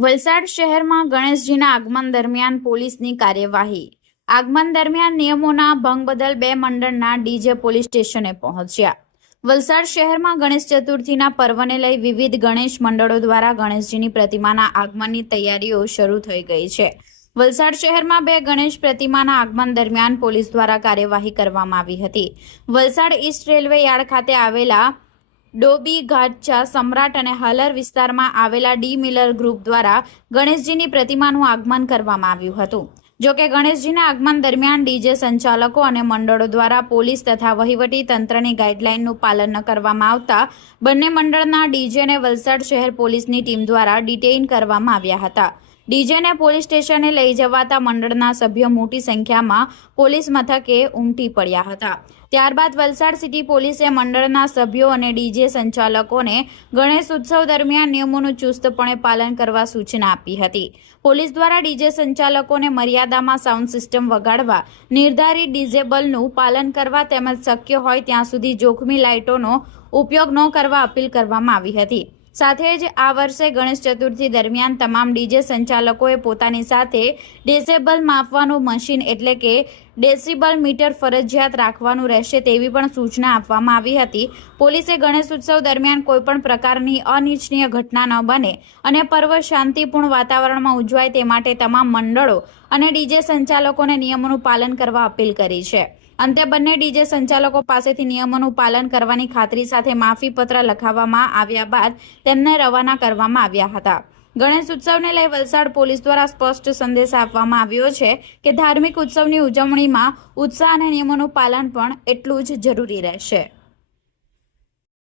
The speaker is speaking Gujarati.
વલસાડ શહેરમાં ગણેશજીના આગમન દરમિયાન પોલીસની કાર્યવાહી। આગમન દરમિયાન નિયમોના ભંગ બદલ 2 મંડળના ડીજે પોલીસ સ્ટેશને પહોંચ્યા। વલસાડ શહેરમાં ગણેશ ચતુર્થીના પર્વને લઈ વિવિધ ગણેશ મંડળો દ્વારા ગણેશજીની પ્રતિમાના આગમનની તૈયારીઓ શરૂ થઈ ગઈ છે। વલસાડ શહેરમાં 2 ગણેશ પ્રતિમાના આગમન દરમિયાન પોલીસ દ્વારા કાર્યવાહી કરવામાં આવી હતી। વલસાડ ઈસ્ટ રેલવે યાર્ડ ખાતે આવેલા ડોબી ઘાટચા સમ્રાટ અને હાલર વિસ્તારમાં આવેલા ડી મિલર ગ્રુપ દ્વારા ગણેશજીની પ્રતિમાનું આગમન કરવામાં આવ્યું હતું। જો કે ગણેશજીના આગમન દરમિયાન ડીજે સંચાલકો અને મંડળો દ્વારા પોલીસ તથા વહીવટી તંત્રની ગાઈડલાઈનનું પાલન ન કરવામાં આવતા બંને મંડળના ડીજેને વલસાડ શહેર પોલીસની ટીમ દ્વારા ડિટેઇન કરવામાં આવ્યા હતા। ડીજેને પોલીસ સ્ટેશને લઈ જવાતા મંડળના સભ્યો મોટી સંખ્યામાં પોલીસ મથકે ઉમટી પડ્યા હતા। ત્યારબાદ વલસાડ સિટી પોલીસે મંડળના સભ્યો અને ડીજે સંચાલકોને ગણેશ ઉત્સવ દરમિયાન નિયમોનું ચુસ્તપણે પાલન કરવા સૂચના આપી હતી। પોલીસ દ્વારા ડીજે સંચાલકોને મર્યાદામાં સાઉન્ડ સિસ્ટમ વગાડવા, નિર્ધારિત ડિઝેબલનું પાલન કરવા તેમજ શક્ય હોય ત્યાં સુધી જોખમી લાઇટોનો ઉપયોગ ન કરવા અપીલ કરવામાં આવી હતી। સાથે જ આ વર્ષે ગણેશ ચતુર્થી દરમિયાન તમામ ડીજે સંચાલકોએ પોતાની સાથે ડેસિબલ માપવાનું મશીન એટલે કે ડેસિબલ મીટર ફરજિયાત રાખવાનું રહેશે તેવી પણ સૂચના આપવામાં આવી હતી। પોલીસે ગણેશ ઉત્સવ દરમિયાન કોઈપણ પ્રકારની અનિચ્છનીય ઘટના ન બને અને પર્વ શાંતિપૂર્ણ વાતાવરણમાં ઉજવાય તે માટે તમામ મંડળો અને ડીજે સંચાલકોને નિયમોનું પાલન કરવા અપીલ કરી છે। અંતે બંને ડીજે સંચાલકો પાસેથી નિયમોનું પાલન કરવાની ખાતરી સાથે માફીપત્ર લખાવવામાં આવ્યા બાદ તેમને રવાના કરવામાં આવ્યા હતા। ગણેશ ઉત્સવને લઈ વલસાડ પોલીસ દ્વારા સ્પષ્ટ સંદેશ આપવામાં આવ્યો છે કે ધાર્મિક ઉત્સવની ઉજવણીમાં ઉત્સાહ અને નિયમોનું પાલન પણ એટલું જ જરૂરી રહેશે।